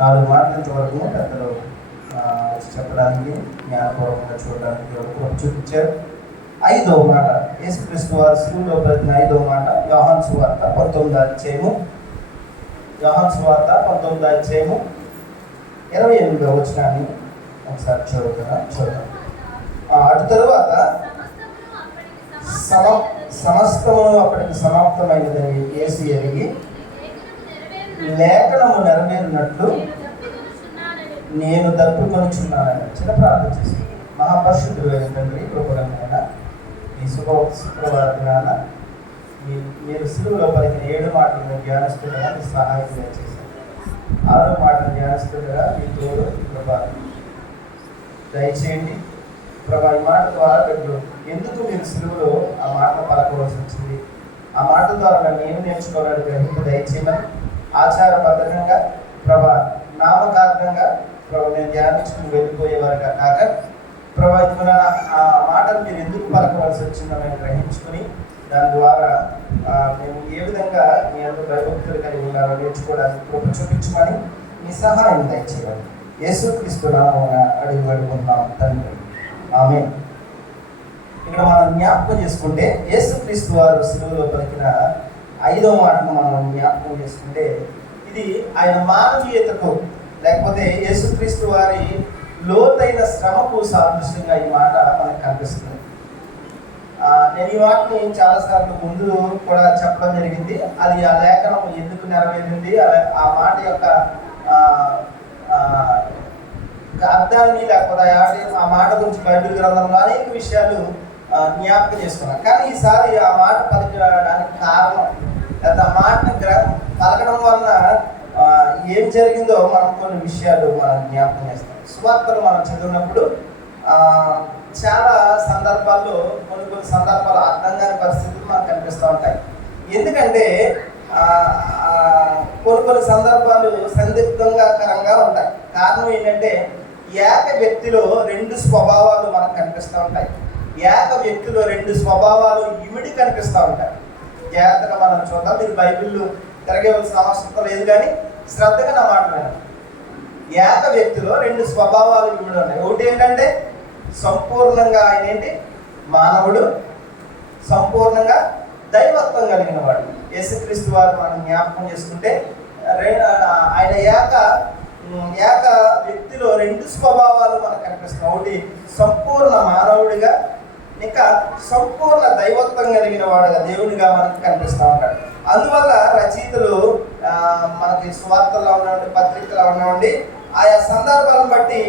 4 మాటలు ఇంతవరకు పెద్దలు చెప్పడానికి జ్ఞానపూర్వకంగా చూడడానికి ఎవరు చూపించారు. 5వ మాట యేసుక్రీస్తు వారు శిలువలో పలికిన 5వ మాట యోహాను సువార్త 19వ అధ్యాయము 28వ వచనాన్ని ఒకసారి చూద్దాం. అటు తరువాత సమస్తము అప్పటికి సమాప్తమైనదని యేసు ఎరిగి లేఖనము నెరవేరినట్లు నేను తప్పికొనుచున్నానని చిన్న ప్రార్థన చేసి, మహాపరిశుద్ధుడు అయిన తండ్రి, కృపగలమైన ఈ శుక్రవారం దినాన మీరు సిలువలో పలికిన 7 మాటలను ధ్యానిస్తుండగా మీ సహాయం చేశారు. 6వ మాటను ధ్యానిస్తుండగా మీ తోడు ప్రభా దయచేయండి ప్రభా. ఈ మాట ద్వారా ఎందుకు మీరు సిలువలో ఆ మాటను పలకవలసి వచ్చింది, ఆ మాట ద్వారా నన్ను ఏమి నేర్చుకోవాలని గ్రహింపు దయచేయమని ఆచారబద్ధంగా ప్రభా నామకారణంగా ప్రభా నేను ధ్యానించుకుని వెళ్ళిపోయేవారుగా కాక ప్రభా ఇదిగో ఆ మాటను మీరు ఎందుకు పలకవలసి వచ్చిందో నేను గ్రహించుకుని దాని ద్వారా మేము ఏ విధంగా మీ అందరూ భయభక్తులు కలిగి ఉన్నారో నేర్చుకోవడానికి కృప చూపించమని మీ సహాయం దయచేయాలి. యేసుక్రీస్తు నామమున అడిగి వేడుకుంటున్నాం తండ్రి, ఆమేన్. ఇక్కడ మనం జ్ఞాపకం చేసుకుంటే యేసుక్రీస్తు వారు సిలువలో పలికిన 5వ మాటను మనం జ్ఞాపకం చేసుకుంటే ఇది ఆయన మానవీయతకు లేకపోతే యేసుక్రీస్తు వారి లోతైన శ్రమకు సాదృశ్యంగా ఈ మాట మనకు కనిపిస్తుంది. నేను ఈ వాటిని చాలాసార్లు ముందు కూడా చెప్పడం జరిగింది. అది ఆ లేఖనం ఎందుకు నెరవేరింది, ఆ మాట యొక్క అర్థాన్ని లేకపోతే ఆ మాట గురించి బైబిల్ గ్రంథంలో అనేక విషయాలు జ్ఞాపకం చేసుకున్నాం. కానీ ఈసారి ఆ మాట పలికడానికి కారణం లేదా ఆ మాటను పలకడం వలన ఏం జరిగిందో మనం కొన్ని విషయాలు మనం జ్ఞాపకం చేస్తాం. సువార్తలు మనం చదివినప్పుడు చాలా సందర్భాల్లో కొన్ని సందర్భాలు అర్థం కాని పరిస్థితులు మనకు కనిపిస్తూ ఉంటాయి. ఎందుకంటే కొన్ని సందర్భాలు సందిగ్ధంగా ఉంటాయి. కారణం ఏంటంటే ఏక వ్యక్తిలో 2 స్వభావాలు మనకు కనిపిస్తూ ఉంటాయి. ఏక వ్యక్తిలో 2 స్వభావాలు ఇమిడి కనిపిస్తూ ఉంటాయి. జాగ్రత్తగా మనం చూద్దాం. మీరు బైబిల్ తిరగవలసిన అవసరం లేదు, కానీ శ్రద్ధగా నా మాట వినండి. ఏక వ్యక్తిలో 2 స్వభావాలు ఇమిడి ఉన్నాయి. ఒకటి ఏంటంటే సంపూర్ణంగా ఆయన ఏంటి మానవుడు, సంపూర్ణంగా దైవత్వం కలిగిన వాడు. యేసుక్రీస్తు వారు మనం జ్ఞాపకం చేసుకుంటే ఆయన ఏక వ్యక్తిలో 2 స్వభావాలు మనకు కనిపిస్తున్నాయి. ఒకటి సంపూర్ణ మానవుడిగా, ఇంకా సంపూర్ణ దైవత్వం కలిగిన వాడుగా దేవుడిగా మనకు కనిపిస్తూ ఉంటాడు. అందువల్ల రచయితలు మనకి సువార్తల్లో ఉన్నటువంటి పత్రికలో ఉన్నవండి ఆయా సందర్భాలను బట్టి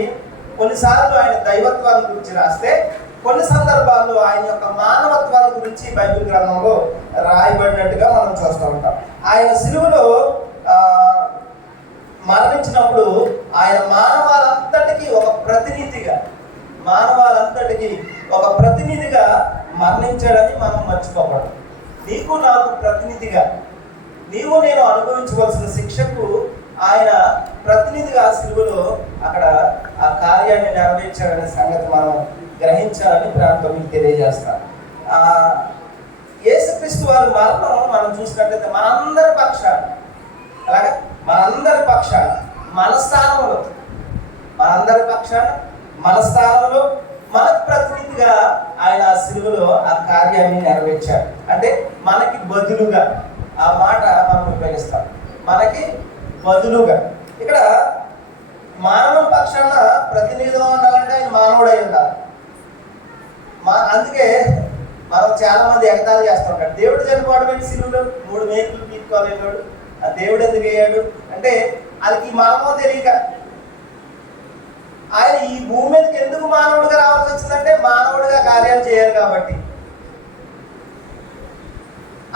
కొన్నిసార్లు ఆయన దైవత్వాన్ని గురించి రాస్తే, కొన్ని సందర్భాల్లో ఆయన యొక్క మానవత్వాన్ని గురించి బైబిల్ గ్రంథంలో రాయబడినట్టుగా మనం చూస్తూ ఉంటాం. ఆయన సిలువలో మరణించినప్పుడు ఆయన మానవాళంతటికీ ఒక ప్రతినిధిగా మరణించాడని మనం మర్చిపోకూడదు. నీకు నాకు ప్రతినిధిగా, నీవు నేను అనుభవించవలసిన శిక్షకు ఆయన ప్రతినిధిగా సిలువలో అక్కడ ఆ కార్యాన్ని నెరవేర్చాడనే సంగతి మనం గ్రహించాలని ప్రాంతం మీకు తెలియజేస్తాం. యేసుక్రీస్తు వారి మరణం మనం చూసినట్లయితే మనందరి పక్షాన, అలాగే మనందరి పక్షాన మన స్థానంలో మనకు ప్రతినిధిగా ఆయన సిలువలో ఆ కార్యాన్ని నెరవేర్చాడు. అంటే మనకి బదులుగా, ఆ మాట మనం ఉపయోగిస్తాం, మనకి బదులుగా. ఇక్కడ మానవ పక్షాన ప్రతినిధిగా ఉండాలంటే ఆయన మానవుడై ఉండాలి. అందుకే మనం చాలా మంది ఎగతాళి చేస్తూ ఉంటాడు. దేవుడు చనిపోవడం సిలువలో 3 మేకులు తీసుకోలేడు, ఆ దేవుడు ఎందుకు అయ్యాడు అంటే అది మనమో తెలియక. ఆయన ఈ భూమి మీదకి ఎందుకు మానవుడిగా రావాల్సి వచ్చిందంటే మానవుడిగా కార్యాలు చేయాలి కాబట్టి.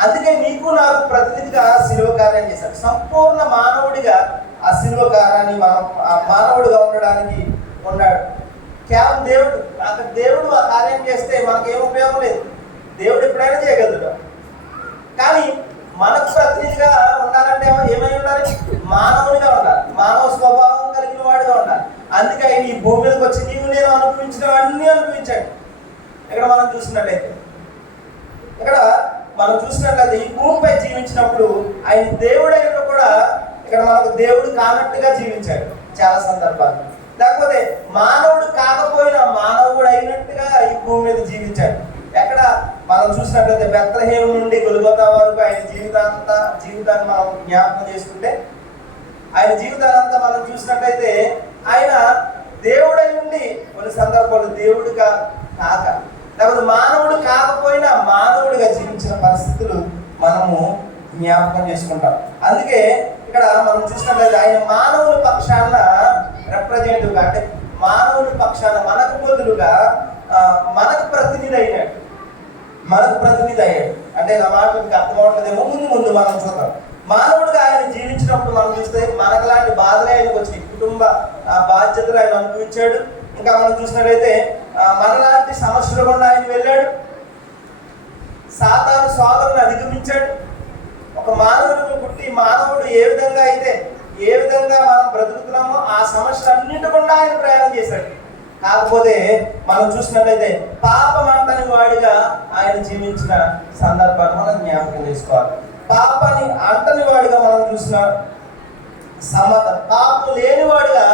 అందుకే నీకు నాకు ప్రతినిధిగా శిలువ కార్యం చేశాడు. సంపూర్ణ మానవుడిగా ఆ శిలువ కార్యాన్ని మనం మానవుడిగా ఉండడానికి ఉన్నాడు. కేవలం దేవుడు ఆ కార్యం చేస్తే మనకేం ఉపయోగం లేదు. దేవుడు ఎప్పుడైనా చేయగలడు. కానీ మనకు ప్రతినిధిగా ఉండాలంటే ఏమై ఉండాలి? మానవుడిగా ఉండాలి, మానవ స్వభావం కలిగిన వాడిగా ఉండాలి. అందుకే ఆయన ఈ భూమి మీదకి వచ్చి నీవు నేను అనుభవించినవన్నీ అనుభవించాడు. ఇక్కడ మనం చూసినట్లయితే ఈ భూమిపై జీవించినప్పుడు ఆయన దేవుడైన కూడా ఇక ఇక్కడ మనకు దేవుడు కానట్టుగా జీవించాడు చాలా సందర్భాలు. లేకపోతే మానవుడు కాకపోయినా మానవుడు అయినట్టుగా ఈ భూమి మీద జీవించాడు. ఎక్కడ మనం చూసినట్లయితే బెత్లెహేము నుండి గొల్గొతా వరకు ఆయన జీవితాన్ని మనం జ్ఞాపకం చేసుకుంటే, ఆయన జీవితానంతా మనం చూసినట్లయితే ఆయన దేవుడై ఉండి కొన్ని సందర్భాలు దేవుడిగా కాక, లేకపోతే మానవుడు కాకపోయినా మానవుడిగా జీవించిన పరిస్థితులు మనము జ్ఞాపకం చేసుకుంటాం. అందుకే ఇక్కడ మనం చూసినట్లయితే ఆయన మానవుల పక్షాన రిప్రజెంటివ్గా, అంటే మానవుల పక్షాన మనకు బదులుగా మనకు ప్రతినిధి అయ్యాడు. అంటే నా మాట మీకు అర్థం అవట్లేదేమో, ముందు మనం చూద్దాం. మానవుడిగా ఆయన జీవించినప్పుడు మనం చూస్తే మనకులాంటి బాధలే ఆయనకు వచ్చినాయి. కుటుంబ బాధ్యతలు ఆయన అనుభవించాడు. ఇంకా మనం చూసినట్లయితే మనలాంటి సమస్యలు గుండా ఆయన వెళ్ళాడు. సాతాను సోదరుని అధిగమించాడు. ఒక మానవుడిని పుట్టి మానవుడు ఏ విధంగా మనం బ్రతుకుతున్నామో ఆ సమస్యలన్నింటి గుండా ఆయన ప్రయాణం చేశాడు. కాకపోతే మనం చూసినట్లయితే పాపం అంటని వాడిగా ఆయన జీవించిన సందర్భాన్ని మనం జ్ఞాపకం చేసుకోవాలి. పాపాన్ని అంటని వాడిగా మనం చూసిన పాపం లేనివాడిగా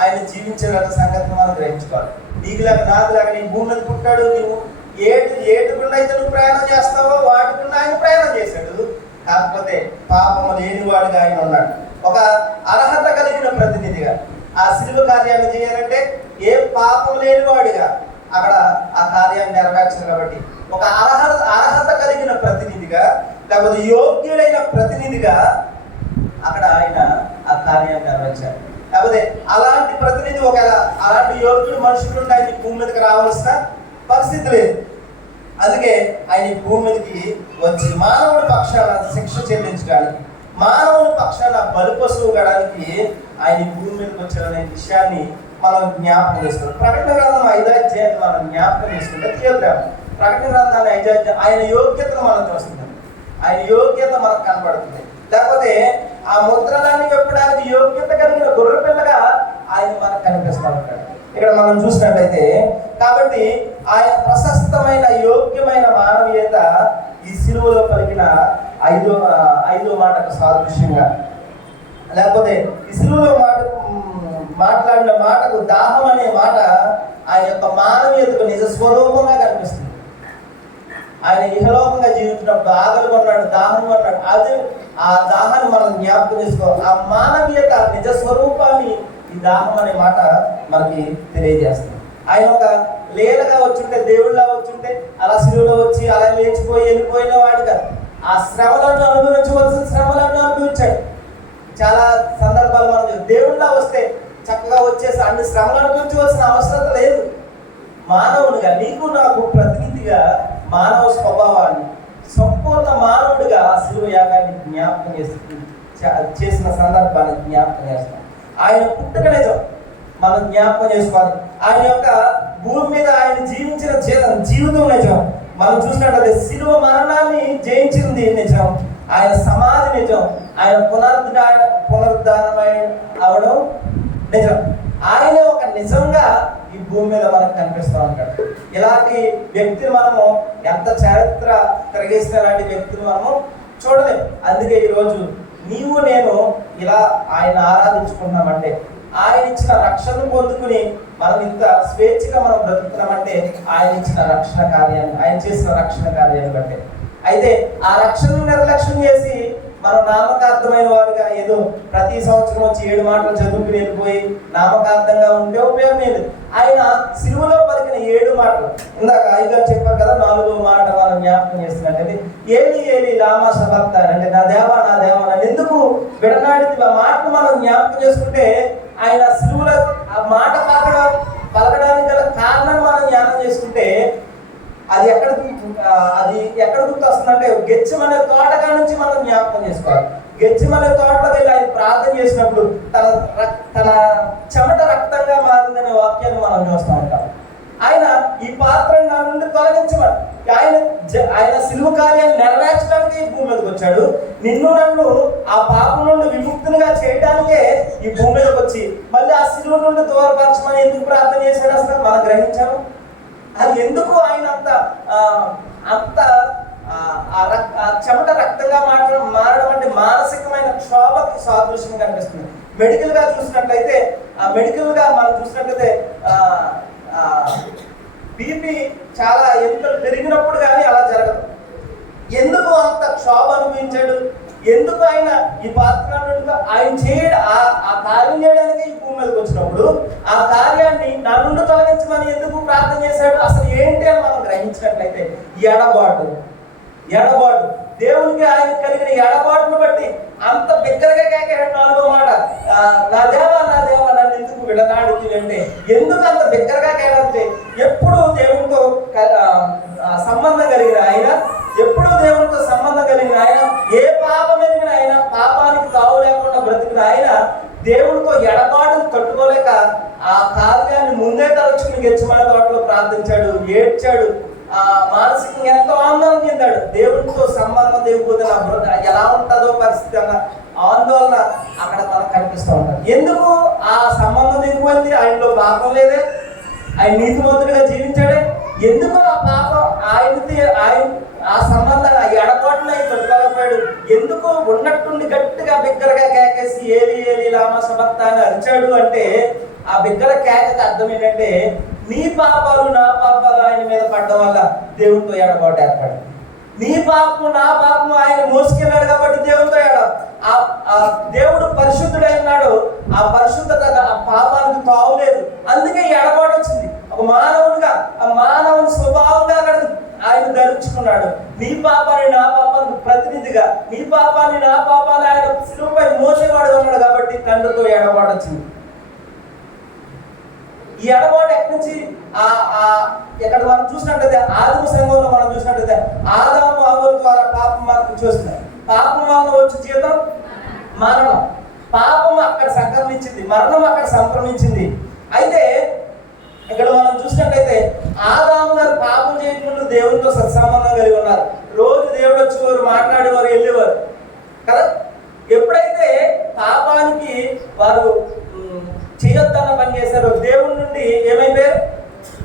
ఆయన జీవించిన సంగతిని మనం గ్రహించుకోవాలి. నీకులాగా నాకులాగా నీ భూమి మీద పుట్టాడు. నువ్వు ఏటుకుండా అయితే నువ్వు ప్రయాణం చేస్తావో వాటికుండా ఆయన ప్రయాణం చేశాడు. కాకపోతే పాపము లేనివాడుగా ఆయన ఉన్నాడు. ఒక అర్హత కలిగిన ప్రతినిధిగా ఆ శిలువ కార్యాన్ని చేయాలంటే ఏ పాపం లేనివాడిగా అక్కడ ఆ కార్యాన్ని నెరవేర్చారు. కాబట్టి ఒక అర్హత కలిగిన ప్రతినిధిగా, లేకపోతే యోగ్యుడైన ప్రతినిధిగా అక్కడ ఆయన ఆ కార్యాన్ని నెరవేర్చారు. లేకపోతే అలాంటి ప్రతినిధి అలాంటి యోగ్యుడు మనుషులు ఆయన భూమి మీదకి రావాల్సిన పరిస్థితి లేదు. అందుకే ఆయన భూమి మీదకి వచ్చి మానవుడి పక్షాన శిక్ష చెల్లించడానికి, మానవుని పక్షాన బలిపశువు గడానికి ఆయన భూమి మీదకి వచ్చాడనే విషయాన్ని మనం జ్ఞాపకం చేసుకుంటాం. ప్రకటన గ్రంథం 5వ అధ్యాయాన్ని మనం జ్ఞాపకం చేసుకుంటే తీయద్దాం. ప్రకటన గ్రంథాన్ని 5వ అధ్యాయం ఆయన యోగ్యతను మనం చూస్తున్నాం. ఆయన యోగ్యత మనకు కనబడుతుంది. లేకపోతే ఆ ముద్రలాన్ని చెప్పడానికి యోగ్యత కలిగిన గొర్రె పిల్లగా ఆయన మనకు కనిపిస్తూ ఉంటాడు. ఇక్కడ మనం చూసినట్లయితే కాబట్టి ఆయన ప్రశస్తమైన యోగ్యమైన మానవీయత ఈ సిలువలో పలికిన ఐదో మాటకు సాదృశ్యంగా, లేకపోతే ఈ సిలువలో మాట్లాడిన మాటకు దాహం అనే మాట ఆయన యొక్క మానవీయతకు నిజ స్వరూపంగా కనిపిస్తుంది. ఆయన ఇహలోకంగా జీవించినప్పుడు ఆకలి కొన్నాడు, దాహం కొన్నాడు. అది ఆ దాహాన్ని మనం జ్ఞాపకం చేసుకోవాలి. ఆ మానవీయత నిజ స్వరూపాన్ని ఈ దాహం అనే మాట మనకి తెలియజేస్తుంది. ఆయన ఒక లీలగా వచ్చుంటే, దేవుళ్ళగా వచ్చుంటే అలా సిలువలో వచ్చి అలా లేచిపోయి వెళ్ళిపోయిన వాడు కాదు. ఆ శ్రమలను అనుభవించవలసిన శ్రమలను అనుభవించాడు. చాలా సందర్భాలు మనం దేవుళ్ళ వస్తే చక్కగా వచ్చేసి అన్ని శ్రమలు అనుభవించవలసిన అవసరం లేదు. మానవునిగా నీకు నాకు ప్రతినిధిగా మానవ స్వభావాన్ని సంపూర్ణ మానవుడిగా శిలువ యాగాన్ని జ్ఞాపకం చేసిన సందర్భాన్ని జ్ఞాపకం చేస్తాం. ఆయన పుట్టుక నిజం మనం జ్ఞాపకం చేసుకోవాలి. ఆయన యొక్క భూమి మీద ఆయన జీవించిన జీవితం నిజం. మనం చూసినట్లయితే శిలువ మరణాన్ని జయించింది నిజం, ఆయన సమాధి నిజం, ఆయన పునరుద్ధానమై అవడం నిజం. ఆయన ఒక నిజంగా ఈ భూమి మీద మనకు కనిపిస్తూ ఉంటాడు. ఇలాంటి వ్యక్తిని మనము ఎంత చరిత్ర తిరగేసిన లాంటి వ్యక్తిని మనము చూడలేము. అందుకే ఈరోజు నీవు నేను ఇలా ఆయన ఆరాధించుకుంటున్నామంటే, ఆయన ఇచ్చిన రక్షణ పొందుకుని మనం ఇంత స్వేచ్ఛగా మనం బ్రతుకుతున్నామంటే ఆయన ఇచ్చిన రక్షణ కార్యాన్ని, ఆయన చేసిన రక్షణ కార్యాన్ని బట్టే. అయితే ఆ రక్షణ నిర్లక్ష్యం చేసి మనం నామకార్థమైన వారుగా ఏదో ప్రతి సంవత్సరం వచ్చి 7 మాటలు చదువుకుని వెళ్ళిపోయి నామకార్థంగా ఉంటే ఉపయోగం లేదు. ఆయన సిలువలో పలికిన 7 మాటలు ఇందాక అయ్యగారు చెప్పారు కదా, 4వ మాట మనం జ్ఞాపకం చేస్తున్నట్టు ఏలి ఏలి లామా సబక్తాని, అంటే నా దేవా నన్ను ఎందుకు విడనాడింది. ఆ మాటను మనం జ్ఞాపకం చేసుకుంటే ఆయన సిలువలో ఆ మాట పలకడానికి గల కారణం మనం జ్ఞానం చేసుకుంటే అది ఎక్కడ గుర్తు వస్తుందంటే గెత్సేమనే తోటగా నుంచి మనం జ్ఞాపకం చేసుకోవాలి. గెత్సేమనే తోటలో వెళ్ళి ఆయన ప్రార్థన చేసినప్పుడు తన చెమట రక్తంగా మారిందనే వాక్యాన్ని మనం చూస్తూ ఉంటాం. ఆయన ఈ పాత్రను నా నుండి తొలగించమని ఆయన సిలువ కార్యాన్ని నెరవేర్చడానికి ఈ భూమి మీదకి వచ్చాడు. నిన్ను నన్ను ఆ పాపం నుండి విముక్తునిగా చేయడానికే ఈ భూమి మీదకి వచ్చి మళ్ళీ ఆ సిలువ నుండి దూరపరచమని ఎందుకు ప్రార్థన చేశాడు అసలు మనం గ్రహించాము. అది ఎందుకు ఆయన అంత ఆ చెమట రక్తంగా మారడం అంటే మానసికమైన క్షోభకి సాదృశ్యం కనిపిస్తుంది. మెడికల్గా చూసినట్లయితే మనం చూసినట్లయితే బీపీ చాలా ఎంత పెరిగినప్పుడు కానీ అలా జరగదు. ఎందుకు అంత క్షోభ అనుభవించాడు? ఎందుకు ఆయన ఈ పాత్రగా ఆయన ఆ కార్యం చేయడానికి ఈ భూమి మీదకి వచ్చినప్పుడు ఆ కార్యాన్ని నా నుండి తొలగించమని ఎందుకు ప్రార్థన చేశాడు? అసలు ఏంటి అని మనం గ్రహించినట్లయితే ఎడబాటు దేవునికి ఆయన కలిగిన ఎడబాటును బట్టి అంత బిగ్గరగా కేకేడు. 4వ మాట, నా దేవా నన్ను ఎందుకు విడనాడికి అంటే ఎందుకు అంత బిగ్గరగా కేడంటే ఎప్పుడు దేవునితో సంబంధం కలిగిన ఆయన, ఏ పాపం ఎదిగిన ఆయన, పాపానికి తావు లేకుండా బ్రతికిన ఆయన దేవునితో ఎడబాటును తట్టుకోలేక ఆ కార్యాన్ని ముందే తలుచుకుని గెచ్చమనే తోటలో ప్రార్థించాడు, ఏడ్చాడు, మానసికంగా ఎంతో ఆందోళన చెందాడు. దేవునితో సంబంధం లేకపోతే నా బ్రతుకు ఎలా ఉంటుందో పరిస్థితి అన్న ఆందోళన అక్కడ మనకు కనిపిస్తూ ఉంటుంది. ఎందుకు ఆ సంబంధం దిగిపోయింది? ఆయనలో పాపం లేదే, ఆయన నీతిమంతుడిగా జీవించాడే. ఎందుకు ఆ పాపం ఆయన ఆ సంబంధాన్ని ఆ ఎడబాటును ఆయన తట్టుకోలేకపోయాడు? ఎందుకు ఉన్నట్టుండి గట్టిగా బిగ్గరగా కేకేసి ఏలి ఏలి లామా సబక్తాని అరిచాడు అంటే ఆ బిగ్గర కేకకి అర్థం ఏంటంటే నీ పాపాలు నా పాపాలు ఆయన మీద పడడం వల్ల దేవునితో ఎడబాటు ఏర్పడింది. నీ పాపము నా పాపము ఆయన మోసుకెళ్ళాడు కాబట్టి దేవునితో దేవుడు పరిశుద్ధుడై ఉన్నాడు. ఆ పరిశుద్ధత ఆ పాపానికి తావులేదు, అందుకే ఎడబాటు వచ్చింది. ఒక మానవునిగా ఆ మానవుని స్వభావంగా ఆయన ధరించుకున్నాడు. నీ పాపాన్ని నా పాపానికి ప్రతినిధిగా, నీ పాపాన్ని నా పాపాన్ని ఆయన శిలువపై మోసేవాడు ఉన్నాడు కాబట్టి తండ్రితో ఎడబాటు వచ్చింది. ఈ ఎడబాటు ఎక్కడి నుంచి ఇక్కడ మనం చూసినట్లయితే ఆదిమ సంఘంలో మనం చూసినట్లయితే ఆదాము హవ్వల ద్వారా పాపం మనకు చూస్తున్నాం. పాపం వలన వచ్చి జీతం మరణం. పాపం అక్కడ సంక్రమించింది, మరణం అక్కడ సంక్రమించింది. అయితే ఇక్కడ మనం చూసినట్లయితే ఆదాము గారు పాపం చేయకుండా దేవునితో సత్సంబంధం కలిగి ఉన్నారు. రోజు దేవుడు వచ్చేవారు, మాట్లాడేవారు, వెళ్ళేవారు కదా. ఎప్పుడైతే పాపానికి వారు చేయొద్దన్న పని చేశారో దేవుడి నుండి ఏమైపోయారు?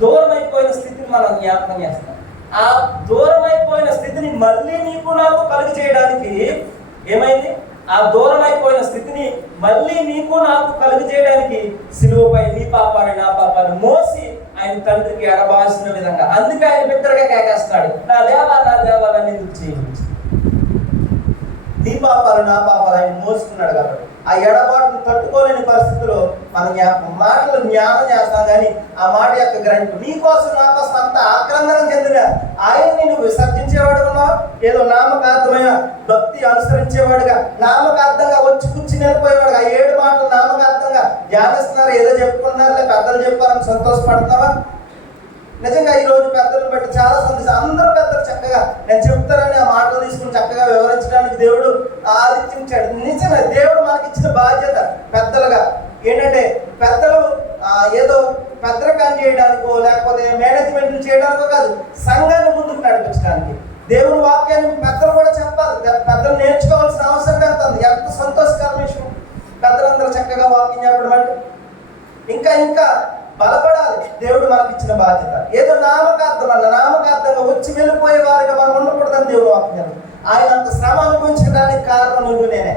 దూరం అయిపోయిన స్థితిని మనం జ్ఞాపకం చేస్తాం. ఆ దూరం అయిపోయిన స్థితిని మళ్ళీ నీకు నాకు కలుగు చేయడానికి ఏమైంది? ఆ దూరం అయిపోయిన స్థితిని మళ్ళీ నీకు నాకు కలుగు చేయడానికి సిలువపై నీ పాపాన్ని నా పాపాన్ని మోసి ఆయన తండ్రికి ఎడబాల్సిన విధంగా, అందుకే ఆయన బిగ్గరగా కేకేస్తున్నాడు, నా దేవా నన్ను ఎందుకు చేయించు. నీ పాపాలు నా పాపాలు ఆయన మోసుకున్నాడు కాబట్టి ఆ ఎడబాటును తట్టుకోలేని పరిస్థితిలో మన మాటలు జ్ఞానం చేస్తాం కానీ ఆ మాట యొక్క గ్రహింపు నీ కోసం నా కోసం అంత ఆక్రందనం చెందిన ఆయన్ని నువ్వు విసర్జించేవాడు ఉన్నావు. ఏదో నామకార్థమైన భక్తి అనుసరించేవాడుగా, నామకార్థంగా వచ్చి కూర్చుని వెళ్ళిపోయేవాడుగా, 7 మాటలు నామకార్థంగా ధ్యానిస్తున్నారు, ఏదో చెప్పుకున్నారు, పెద్దలు చెప్పారని సంతోషపడతావా? నిజంగా ఈ రోజు పెద్దలను బట్టి చాలా సంతోషం. అందరూ పెద్దలు చక్కగా నేను చెప్తారని ఆ మాటలు తీసుకుని చక్కగా వివరించడానికి దేవుడు ఆదిత్యించాడు. నిజమే, దేవుడు మనకి ఇచ్చిన బాధ్యత పెద్దలుగా ఏంటంటే పెద్దలు ఏదో పెద్దరికం చేయడానికో లేకపోతే మేనేజ్మెంట్ చేయడానికో కాదు, సంఘాన్ని ముందుకు నడిపించడానికి. దేవుని వాక్యాన్ని పెద్దలు కూడా చెప్పాలి, పెద్దలు నేర్చుకోవాల్సిన అవసరం ఎంత ఉంది. ఎంత సంతోషకరమైన విషయం పెద్దలందరూ చక్కగా వాక్యం చెప్పడం అంటే. ఇంకా బలపడాలి. దేవుడు మనకి ఇచ్చిన బాధ్యత. ఏదో నామకార్థంగా వచ్చి వెళ్ళిపోయే వారిగా మనం ఉండకూడదని దేవుడు వాక్యం. ఆయన అంత శ్రమ అనుభవించడానికి కారణం నువ్వు నేనే.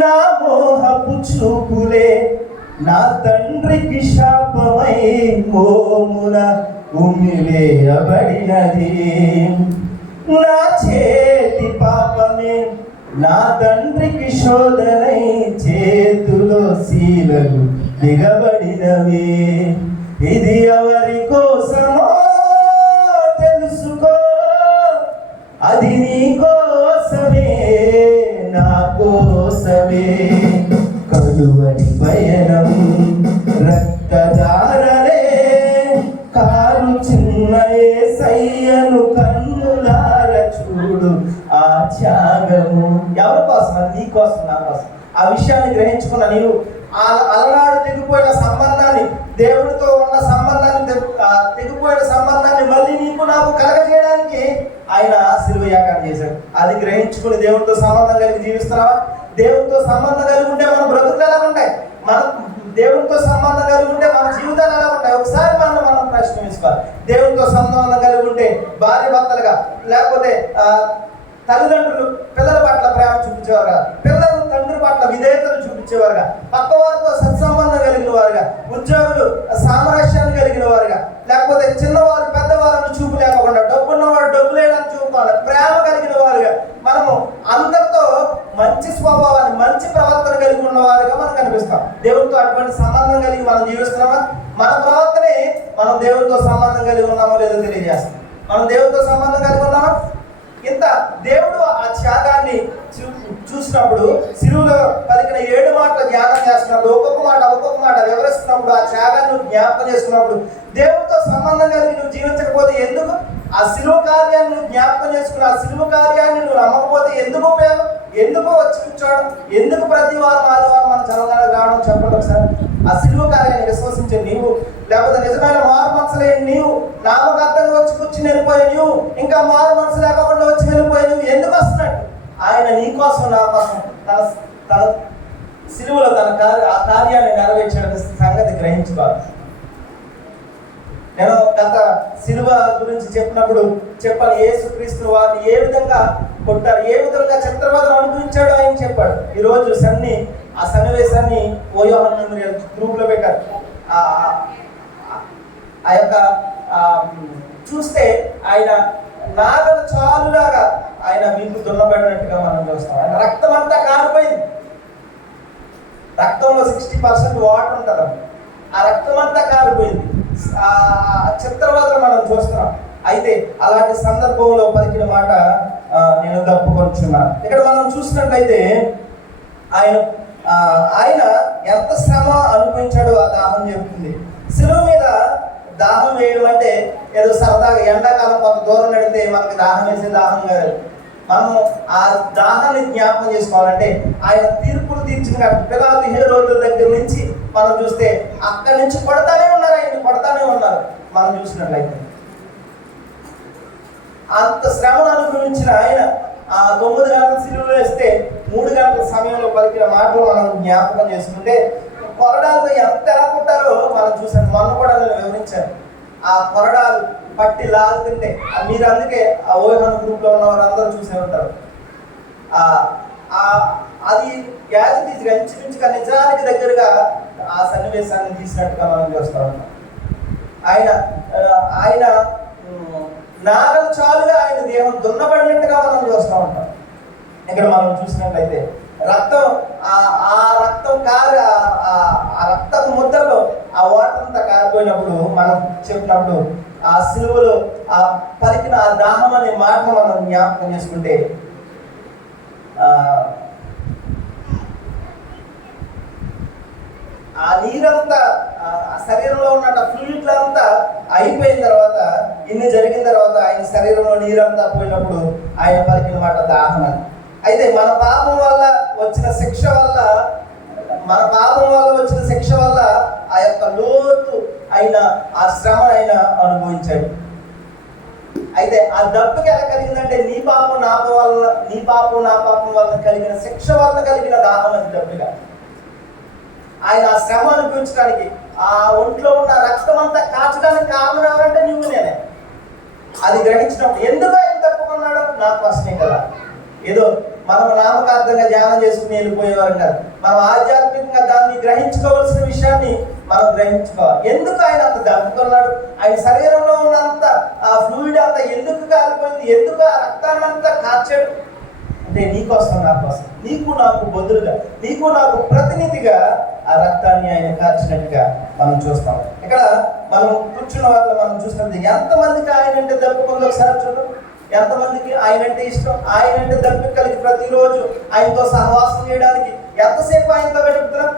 నా మోహపు చూపులే నా తండ్రికి శాపమై మోమున ఉమ్మివేయబడినది. నా చేతి పాపమే నా తండ్రికి శోధనై చేతులో శీలలు దిగబడినవి. ఇది ఎవరి కోసమో తెలుసుకో, అది నీ కోసమే నా కోసమే. కలువరి పయనం రక్తధారలే కారుచున్న యేసయ్యను కన్నులార చూడు. ఆ త్యాగము ఎవరి కోసం? నీ కోసం, నా కోసం. ఆ విషయాన్ని గ్రహించుకున్న నీవు అలనాడు తెగిపోయిన సంబంధాన్ని, దేవుడితో ఉన్న సంబంధాన్ని, తెగిపోయిన సంబంధాన్ని మళ్ళీ నీకు నాకు కలగజేయడానికి ఆయన శిలువ యాగం చేశాడు. అది గ్రహించుకుని దేవుడితో సంబంధం కలిగి జీవిస్తున్నావా? దేవుడితో సంబంధం కలిగి ఉంటే మన బ్రతుకులు ఎలా ఉంటాయి? మన దేవునితో సంబంధం కలిగి ఉంటే మన జీవితాలు ఎలా ఉంటాయి? ఒకసారి మనం ప్రశ్న వేసుకోవాలి. దేవునితో సంబంధం కలిగి ఉంటే భార్య భర్తలుగా, లేకపోతే తల్లిదండ్రులు పిల్లల పట్ల ప్రేమ చూపించేవారుగా, పిల్లలు తండ్రి పట్ల విధేయతను చూపించేవారుగా, పక్కవారితో సత్సంబంధం కలిగిన వారుగా, ఉద్యోగులు సామరస్యాన్ని కలిగిన వారుగా, లేకపోతే చిన్నవారు పెద్దవారిని చూపు లేకుండా, డబ్బున్నవాడు డబ్బు లేదని చూపుకోవాలి, ప్రేమ కలిగిన వారుగా, మనము అందరితో మంచి స్వభావాన్ని, మంచి ప్రవర్తన కలిగి ఉన్న వారుగా మనకు కనిపిస్తాం. దేవుడితో అటువంటి సంబంధం కలిగి మనం జీవిస్తున్నామా? మన ప్రవర్తనే మనం దేవుడితో సంబంధం కలిగి ఉన్నామో లేదో తెలియజేస్తాం. మనం దేవుడితో సంబంధం కలిగి ఉన్నామా? ఇంత దేవుడు ఆ త్యాగాన్ని చూసినప్పుడు, సిలువలో పలికిన 7 మాటలు ధ్యానం చేస్తున్నప్పుడు, ఒక్కొక్క మాట వివరిస్తున్నప్పుడు, ఆ త్యాగాన్ని జ్ఞాపకం చేసుకున్నప్పుడు, దేవుడితో సంబంధం కలిగి నువ్వు జీవించకపోతే ఎందుకు? ఆ సిలువ కార్యాన్ని నువ్వు జ్ఞాపకం చేసుకుని, ఆ సిలువ కార్యాన్ని నువ్వు నమ్మకపోతే ఎందుకు ఉపయోగం? ఎందుకు వచ్చి కూర్చోవడం? ఎందుకు ప్రతి వారం ఆదివారం మన చదవడానికి రావడం? చెప్పండి ఒకసారి. ఆ సిలువ కార్యాన్ని విశ్వసించే నీవు, లేకపోతే నిజమైన మారు మనసు లేని నీవు, నామకార్థంగా వచ్చి కూర్చుని వెళ్ళిపోయే నీవు, ఇంకా మారు మనసు లేకుండా వచ్చి వెళ్ళిపోయే నువ్వు ఎందుకు వస్తున్నట్టు? ఆయన నీ కోసం, నా కోసం తన సిలువలో ఆ కార్యాన్ని నెరవేర్చడం సంగతి గ్రహించుకోవాలి. నేను గత సిలువ గురించి చెప్పినప్పుడు చెప్పాను, యేసుక్రీస్తు వారిని ఏ విధంగా కొట్టారు, ఏ విధంగా చిత్రవదను అనుభవించాడు ఆయన చెప్పాడు. ఈరోజు ఆ సన్నివేశాన్ని యోహాను గ్రూప్లో పెట్టారు. ఆ యొక్క చూస్తే ఆయన నాగలు చాలులాగా ఆయన వీపు దున్నబడినట్టుగా మనం చూస్తాం. ఆయన రక్తం అంతా కారిపోయింది. రక్తంలో 60% వాటర్ ఉంటుంది. ఆ రక్తం అంతా కారిపోయింది. ఆ చిత్రవదను మనం చూస్తున్నాం. అయితే అలాంటి సందర్భంలో పలికిన మాట నేను తప్పుకొచ్చున్నాను. ఇక్కడ మనం చూసినట్లయితే ఆయన ఎంత శ్రమ అనుభవించాడో ఆ దాహం చెబుతుంది. శిలువ మీద దాహం వేయడం అంటే ఏదో సరదాగా ఎండాకాలం కొంత దూరం నడితే మనకి దాహం వేసే దాహం కాదు. మనము ఆ దాహాన్ని జ్ఞాపకం చేసుకోవాలంటే ఆయన తీర్పులు తీర్చిన పిలాతు హేరోదు దగ్గర నుంచి మనం చూస్తే అక్కడి నుంచి కొడతానే ఉన్నారు. మనం చూసినట్లయితే అంత శ్రమను అనుభవించిన ఆయన ఆ 9 గంటల సిలువలో వేస్తే 3 గంటల సమయంలో పలికిన మాటలు మనం జ్ఞాపకం చేసుకుంటే, కొరడాలతో ఎలా కొట్టారో మనం చూసాం. మొన్న కూడా నేను వివరించాను. ఆ కొరడాలు పట్టి లాగుతుంటే మీరు అందుకే ఆ యోహాను గ్రూప్లో ఉన్న వారందరూ చూసే ఉంటారు. అది యాజిటీజ్గా ఇంచుమించుగా నిజానికి దగ్గరగా ఆ సన్నివేశాన్ని తీసినట్టుగా మనం చూస్తూ ఉంటాం. ఆయన నాగలు చాలుగా ఆయన దేహం దున్నబడినట్టుగా మనం చూస్తూ ఉంటాం. ఇక్కడ మనం చూసినట్లయితే ఆ రక్తపు ముద్దల్లో ఆ వాటర్ అంతా కారిపోయినప్పుడు మనం చెప్పినప్పుడు ఆ సిలువలో ఆ పలికిన ఆ దాహం అనే మాటను మనం జ్ఞాపకం చేసుకుంటే, ఆ నీరంతా శరీరంలో ఉన్న ఫ్లూయిడ్లంతా అయిపోయిన తర్వాత, ఇన్ని జరిగిన తర్వాత ఆయన శరీరంలో నీరంతా పోయినప్పుడు ఆయన పలికిన మాట దాహం అని. అయితే మన పాపం వల్ల వచ్చిన శిక్ష వల్ల ఆ యొక్క లోతు అయిన ఆ శ్రమ ఆయన అనుభవించాడు. అయితే ఆ దప్పుకి ఎలా కలిగిందంటే నీ పాపం నా పాపం వల్ల కలిగిన శిక్ష వల్ల కలిగిన దాహం అని దప్పుగా. ఆయన ఆ శ్రమ అనుభవించడానికి, ఆ ఒంట్లో ఉన్న రక్తం అంతా కాచడానికి కారణం ఎవరంటే నువ్వు నేనే. అది గ్రహించినప్పుడు ఎందుకు ఆయన తప్పుకున్నాడు? నా ప్రశ్నే కదా. ఏదో మనం నామకార్థంగా ధ్యానం చేసుకుని వెళ్ళిపోయేవారు కాదు. మనం ఆధ్యాత్మికంగా దాన్ని గ్రహించుకోవాల్సిన విషయాన్ని మనం గ్రహించుకోవాలి. ఎందుకు ఆయన అంత దప్పుకున్నాడు? ఆయన శరీరంలో ఉన్నంత ఆ ఫ్లూయిడ్ అంతా ఎందుకు కాలిపోయింది? ఎందుకు ఆ రక్తాన్ని అంతా కార్చాడు? అంటే నీకోసం, నా కోసం, నీకు నాకు బదులుగా, నీకు నాకు ప్రతినిధిగా ఆ రక్తాన్ని ఆయన కార్చినట్టుగా మనం చూస్తాం. ఇక్కడ మనం కూర్చున్న వాళ్ళు మనం చూసినట్టు ఎంతమందికి ఆయన అంటే దప్పుకుందో ఒకసారి చూద్దాం. ఎంతమందికి ఆయన అంటే ఇష్టం, ఆయన అంటే దప్పి కలిగి ప్రతిరోజు ఆయనతో సహవాసం చేయడానికి ఎంతసేపు ఆయనతో గడుపుతున్నాం,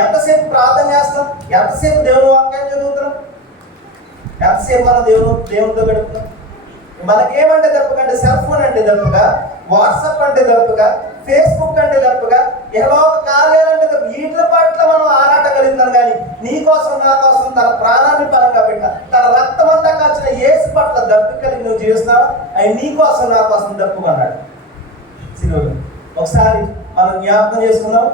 ఎంతసేపు ప్రార్థన చేస్తాం, ఎంతసేపు దేవుని వాక్యాన్ని చదువుతున్నాం, ఎంతసేపు మనం దేవునితో గడుపుతున్నాం. మనకేమంటే దప్పుకంటే సెల్ ఫోన్ అంటే దప్పుగా, వాట్సాప్ అంటే దప్పుగా, ఫేస్బుక్ అంటే దప్పుగా, ఏవో కార్యాలంటే దప్పు. వీటి పట్ల మనం ఆరాట కలిగిందాం. కానీ నీ కోసం, నా కోసం తన ప్రాణాన్ని పరంగా పెట్ట, తన రక్తం అంతా కాల్చిన యేసు పట్ల దప్పు కలిగి నువ్వు జీవిస్తావు. ఆయన నీ కోసం, నా కోసం దప్పుకున్నాడు సిలువలో. ఒకసారి మనం జ్ఞాపకం చేసుకున్నాం.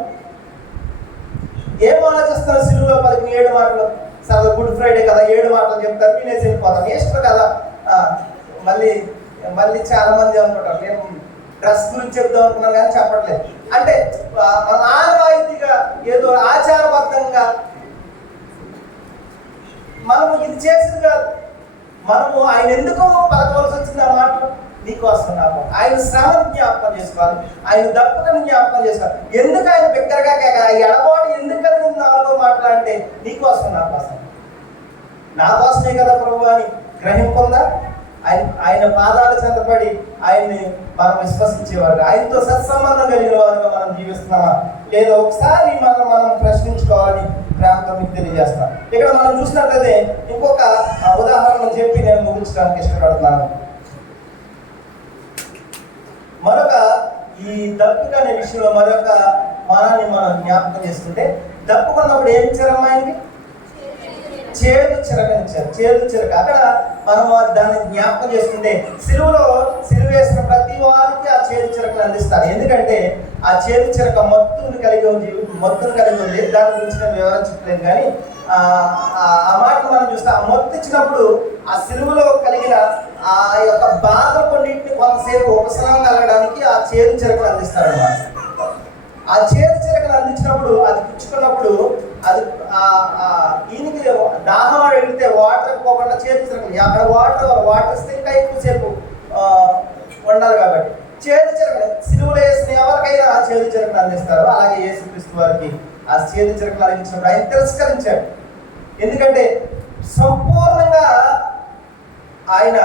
ఏం ఆలోచిస్తారు? సిలువలో పలికిన 7 మాటలు. సరే గుడ్ ఫ్రైడే కదా, 7 మాటలు చెప్తారు, వినేసి వెళ్ళిపోతాం, ఇష్టం కదా. మళ్ళీ మళ్ళీ చాలా మంది అనుకుంటారు నేను డ్రెస్ గురించి చెప్దాం అనుకున్నాను కానీ చెప్పట్లేదు. అంటే ఆనవాయితీగా ఏదో ఆచారబద్ధంగా మనము ఇది చేసింది కాదు. మనము ఆయన ఎందుకు పలకవలసి వచ్చింది ఆ మాటలు? నీకోసం నాకు. ఆయన శ్రమను జ్ఞాపకం చేసుకోవాలి, ఆయన దప్పకను జ్ఞాపకం చేసుకోవాలి. ఎందుకు ఆయన బిగ్గరగా ఎడబాటు ఎందుకు కలిగింది 4వ మాటలు అంటే నీకోసం నా కోసం, నా కోసమే కదా ప్రభు అని గ్రహింపుందా? ఆయన పాదాలు చెందపడి ఆయన్ని మనం విశ్వసించేవారు, ఆయనతో సత్సంబంధం కలిగిన వారుగా మనం జీవిస్తున్నామా లేదా ఒకసారి మనం ప్రశ్నించుకోవాలని ప్రేమతో మీకు తెలియజేస్తాం. ఇక్కడ మనం చూసినట్లయితే ఇంకొక ఉదాహరణ చెప్పి నేను ముగించడానికి ఇష్టపడుతున్నాను. మరొక ఈ దప్పుకు అనే విషయంలో మరొక మానాన్ని మనం జ్ఞాపకం చేసుకుంటే, దప్పుకున్నప్పుడు ఏమి ఇచ్చారమ్మా ఆయనకి? చేదు చిరకనిచ్చారు. చేదు చిరక అక్కడ మనం దాన్ని జ్ఞాపకం చేసుకుంటే సిలువలో సిలువ వేసిన ప్రతి వారికి ఆ చేదు చిరకను అందిస్తారు. ఎందుకంటే ఆ చేదు చిరక మత్తును కలిగి ఉంది. దాని గురించి నేను వివరించట్లేదు కానీ ఆ మాటను మనం చూస్తే ఆ మత్తు ఇచ్చినప్పుడు ఆ సిలువలో కలిగిన ఆ యొక్క బాధ కొన్నింటిని కొంతసేపు ఉపశమనం కలగడానికి ఆ చేదు చిరకను అందిస్తాడు అన్నమాట. ఆ చేదు చిరకను అందించినప్పుడు అది పుచ్చుకున్నప్పుడు అది ఈయనకి దాహం వెళితే వాటర్ పోకుండా చేదు చిరకలు అక్కడ వాటర్ ఇస్తే ఇంకా ఎక్కువసేపు ఉండాలి కాబట్టి చేదు చిరకలు సిలువలో వేసిన ఎవరికైనా ఆ చేదు చిరకలు అందిస్తారు. అలాగే యేసుక్రీస్తు వారికి ఆ చేదు చిరకలు అందించినప్పుడు ఆయన తిరస్కరించాడు. ఎందుకంటే సంపూర్ణంగా ఆయన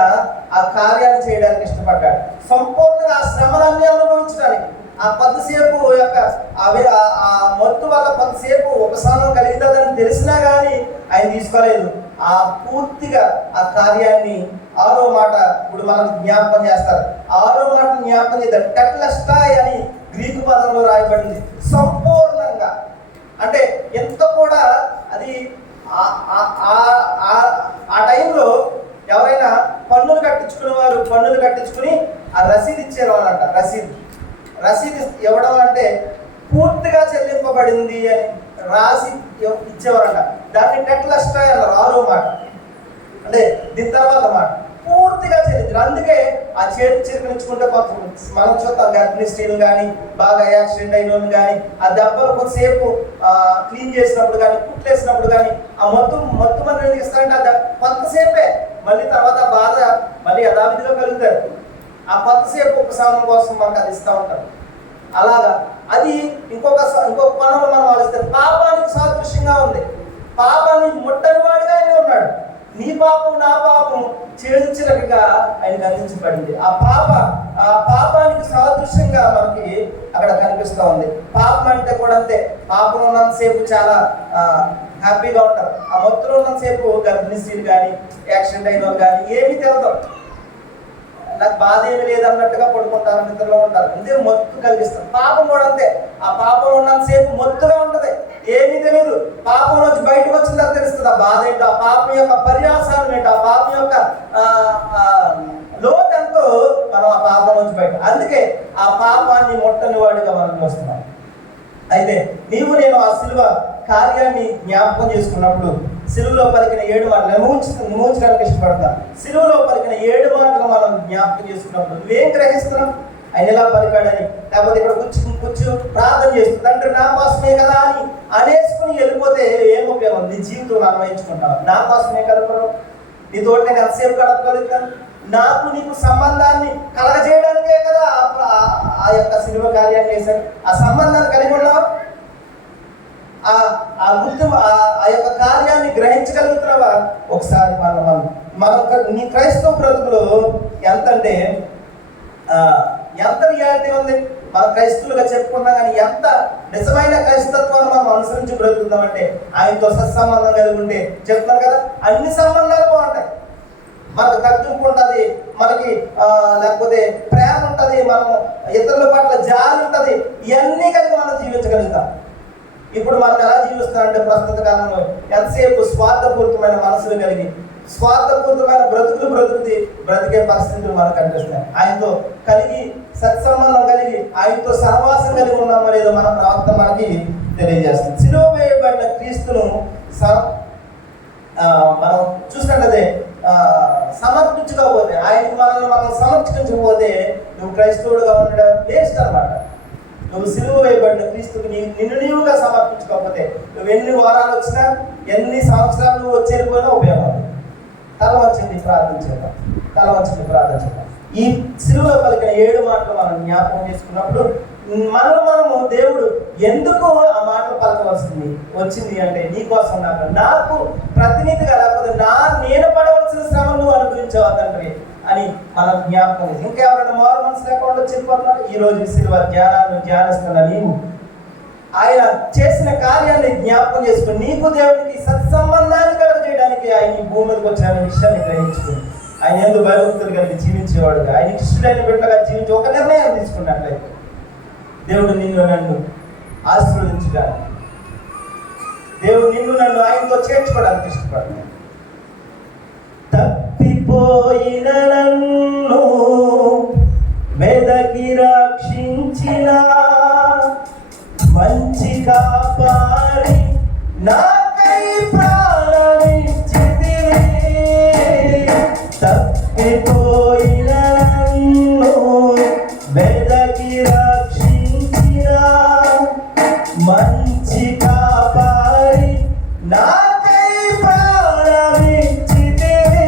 ఆ కార్యాన్ని చేయడానికి ఇష్టపడ్డాడు, సంపూర్ణంగా ఆ శ్రమలన్నీ అనుభవించడానికి. ఆ కొద్దిసేపు యొక్క ఆ మత్తు వల్ల కొంతసేపు ఉపశమనం కలుగుతుందని తెలిసినా కానీ ఆయన తీసుకోలేదు. ఆ పూర్తిగా ఆ కార్యాన్ని 6వ మాట ఇప్పుడు మనం జ్ఞాపకం చేస్తారు. 6వ మాట జ్ఞాపకం చేస్తారు. టెట్లెస్టాయ్ అని గ్రీకు పదంలో రాయబడింది. సంపూర్ణంగా అంటే ఎంత కూడా అది ఆ టైంలో ఎవరైనా పన్నులు కట్టించుకుని ఆ రసీదు ఇచ్చేవారు అంట. రసీదు ఇవ్వడం అంటే పూర్తిగా చెల్లింపబడింది అని రాసి ఇచ్చేవారంట. దాన్ని టెట్లెస్టాయ్ అన్నారు 6వ మాట. అంటే దీని తర్వాత మాట పూర్తిగా చెల్లించారు. అందుకే ఆ చేతి చిరుకనిచ్చుకుంటే మనం చూస్తాం గర్భిణీ స్త్రీలు కానీ బాగా యాక్సిడెంట్ అయిన వాళ్ళు కానీ ఆ దెబ్బలు కొంతసేపు క్లీన్ చేసినప్పుడు కానీ కుట్లేసినప్పుడు కానీ ఆ మొత్తం మంది ఎందుకు ఇస్తారంటే అది కొంతసేపే, మళ్ళీ తర్వాత బాధ మళ్ళీ యథావిధిగా కలుగుతారు. ఆ కొంతసేపు ఉపశమనం కోసం మనకు అది ఇస్తూ ఉంటారు. అలాగా అది ఇంకొక పనులు మనం ఆలోచిస్తే పాపానికి సాదృశ్యంగా ఉంది. పాపాన్ని ముట్టని వాడిగా ఆయన ఉన్నాడు. నీ పాపం నా పాపం చేదు చిరకగా ఆయనకు అందించబడింది. ఆ పాపానికి సాదృశ్యంగా మనకి అక్కడ కనిపిస్తూ ఉంది. పాపం అంటే కూడా అంతే. పాపం ఉన్నంతసేపు చాలా హ్యాపీగా ఉంటారు. ఆ మత్తులో ఉన్నంతసేపు గర్భిణీ స్త్రీలు కానీ యాక్సిడెంట్ అయిన వాళ్ళు కానీ ఏమీ తెలదు, నాకు బాధ ఏమి లేదన్నట్టుగా పడుకుంటారు, నిద్రలో ఉంటారు. అంతే మత్తు కలిగిస్తారు. పాపం కూడా అంతే. ఆ పాపం ఉన్నంతసేపు మత్తుగా ఉంటుంది, ఏమీ తెలియదు. పాపం నుంచి బయటకు వచ్చిందా తెలుస్తుంది ఆ బాధ ఏంటో, ఆ పాపం యొక్క పర్యాసానం ఏంటో, ఆ పాపం యొక్క లోతెంతో మనం ఆ పాపం నుంచి బయట. అందుకే ఆ పాపాన్ని ముట్టని వాడిగా మనం చూస్తున్నాం. అయితే నీవు నేను ఆ సిలువ కార్యాన్ని జ్ఞాపకం చేసుకున్నప్పుడు సిలువలో పలికిన 7 మాటలు ముగించడానికి ఇష్టపడతాను. సిలువలో పలికిన 7 మాటలు మనం జ్ఞాపకం చేసుకున్నప్పుడు నువ్వేం గ్రహిస్తున్నావు? ఆయన ఎలా పలికాడని, లేకపోతే ఇక్కడ కూర్చు ప్రార్థన చేస్తూ తండ్రి నా కోసమే కదా అని అనేసుకుని వెళ్ళిపోతే ఏం ఉపయోగం? నీ జీవితం అన్వయించుకుంటావు. నా కోసమే కదా ప్రభు, నీతోటి నేను ఎంతసేపు గడపగలుగుతాను? నాకు నీకు సంబంధాన్ని కలగజేయడానికే కదా ఆ యొక్క సిలువ కార్యాన్ని చేశాడు. ఆ సంబంధాన్ని కలిగి ఉన్నావా? ఆ గుర్తు ఆ యొక్క కార్యాన్ని గ్రహించగలుగుతున్నావా? ఒకసారి మనం నీ క్రైస్తవ బ్రతుకులు ఎంతంటే ఎంత రియాలిటీ ఉంది? మన క్రైస్తవులుగా చెప్పుకున్నాం కానీ ఎంత నిజమైన క్రైస్తత్వాన్ని మనం అనుసరించి బ్రతుకుతామంటే ఆయనతో సత్సంబంధం కలిగి ఉంటే చెప్తున్నారు కదా, అన్ని సంబంధాలు బాగుంటాయి. మనకు తగ్గింపు ఉంటుంది, మనకి లేకపోతే ప్రేమ ఉంటుంది, మనం ఇతరుల పట్ల జాలి ఉంటుంది. ఇవన్నీ కలిగి మనం జీవించగలుగుతాం. ఇప్పుడు మనం ఎలా జీవిస్తామంటే ప్రస్తుత కాలంలో ఎంతసేపు స్వార్థపూరితమైన మనసులు కలిగి స్వార్థపూరితమైన బ్రతికే పరిస్థితులు మనకు కనిపిస్తున్నాయి. ఆయనతో కలిగి సత్సంబంధం కలిగి ఆయనతో సహవాసం కలిగి ఉన్నామో లేదో మన ప్రవక్త మనకి తెలియజేస్తుంది. సిలువ వేయబడిన క్రీస్తును మనం చూసినట్లయితే సమర్పించకపోతే, ఆయన మనం సమర్పించకపోతే నువ్వు క్రైస్తవుడుగా ఉండడం వేస్ట్ అన్నమాట. నువ్వు సిలువ వేయబడిన క్రీస్తుకి నిన్ను నీవుగా సమర్పించుకోకపోతే నువ్వు ఎన్ని వారాలు వచ్చినా ఎన్ని సంవత్సరాలు నువ్వు వచ్చేపోయినా ఉపయోగం. తల వచ్చింది ప్రార్థన చేద్దాం. ఈ సిలువ పలికిన 7 మాటలు మనం జ్ఞాపకం చేసుకున్నప్పుడు మనము దేవుడు ఎందుకు ఆ మాటలు పలకవలసింది వచ్చింది అంటే నీకోసం, నాకు ప్రతినిధిగా, లేకపోతే నేను పడవలసిన శ్రమను అనుభవించావు తండ్రి అని మనం జ్ఞాపకం. ఇంకెవరైనా మారు మనసు లేకుండా చెప్పిపోతున్నారు. ఈ రోజు సిలువ ధ్యానాన్ని ధ్యానిస్తున్న నీవు ఆయన చేసిన కార్యాన్ని జ్ఞాపకం చేసుకుని నీకు దేవునికి సత్సంబంధాన్ని కలుగజేయడానికి ఆయన ఈ భూమికి వచ్చిన విషయాన్ని గ్రహించుకుని ఆయన ఎందుకు భయభక్తులు కలిగి జీవించేవాడుగా, ఆయనకి ఇష్టమైన బిడ్డగా జీవించి ఒక నిర్ణయం తీసుకున్నట్లయితే దేవుడు నిన్ను నన్ను ఆశీర్వదించుగా, దేవుడు నిన్ను నన్ను ఆయనతో చేర్చుకోవడానికి ఇష్టపడతాడు. తప్పిపోయిన నన్ను వెదకి రక్షించిన మంచి కాపాడి నాకై ప్రాణమిచ్చితివి. తప్పిపోయిన నన్ను వెదకి రక్షించిన మంచి కాపాడి నాకై ప్రాణమిచ్చితివి.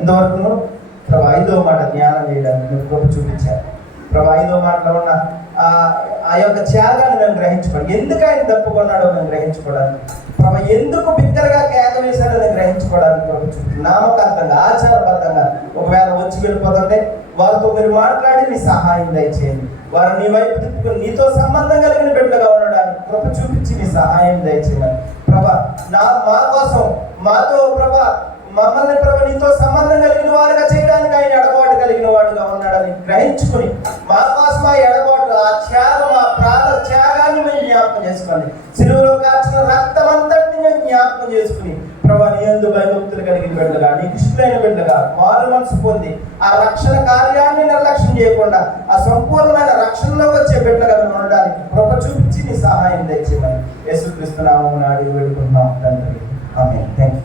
ఇంతవరకు ప్రభు 5వ మాట జ్ఞానం చేయడానికి గొప్ప చూపించారు. ప్రభు 5వ మాటలో ఉన్న ఆ యొక్క త్యాగాన్ని మేము గ్రహించుకోవాలి. ఎందుకు ఆయన తప్పుకున్నాడో మేము గ్రహించుకోవడానికి, ప్రభు ఎందుకు బిగ్గరగా కేక వేశాడని గ్రహించుకోవడానికి ప్రభు చూపించారు. నామకార్థంగా ఆచారబద్ధంగా ఒకవేళ వచ్చి వెళ్ళిపోతుంటే వారితో మీరు మాట్లాడి నీ సహాయం దయచేయండి, వారు నీ వైపు తిప్పుకుని నీతో సంబంధం కలిగిన బిడ్డగా ఉండడానికి కృప చూపించి నీ సహాయం దయచేయమని ప్రభా మా కోసం మాతో ప్రభా మమ్మల్ని ప్రభు నీతో సంబంధం కలిగిన వారుగా చేయడానికి ఆయన ఎడబాటు కలిగిన వాడుగా ఉన్నాడని గ్రహించుకుని మా కోసం ఆ ఎడబాటు, ఆ త్యాగం, ఆ ప్రాణ త్యాగాన్ని మేము జ్ఞాపకం చేసుకోండి. సిలువలో కాచిన రక్తం అంతటిని మేము జ్ఞాపకం చేసుకుని ప్రభా నీ యందు భయభక్తులు కలిగిన బిడ్డగా, నీకు ఇష్టమైన బిడ్డగా మారు మనసు పొంది ఆ రక్షణ కార్యాన్ని నిర్లక్ష్యం చేయకుండా ఆ సంపూర్ణమైన రక్షణలోకి వచ్చే బిడ్డగా మేము ఉండడానికి కృప చూపించి నీ సహాయం దయచేయమని యేసుక్రీస్తు నామమున అడిగి వేడుకుంటున్నాం తండ్రి. ఆమేన్. థాంక్యూ.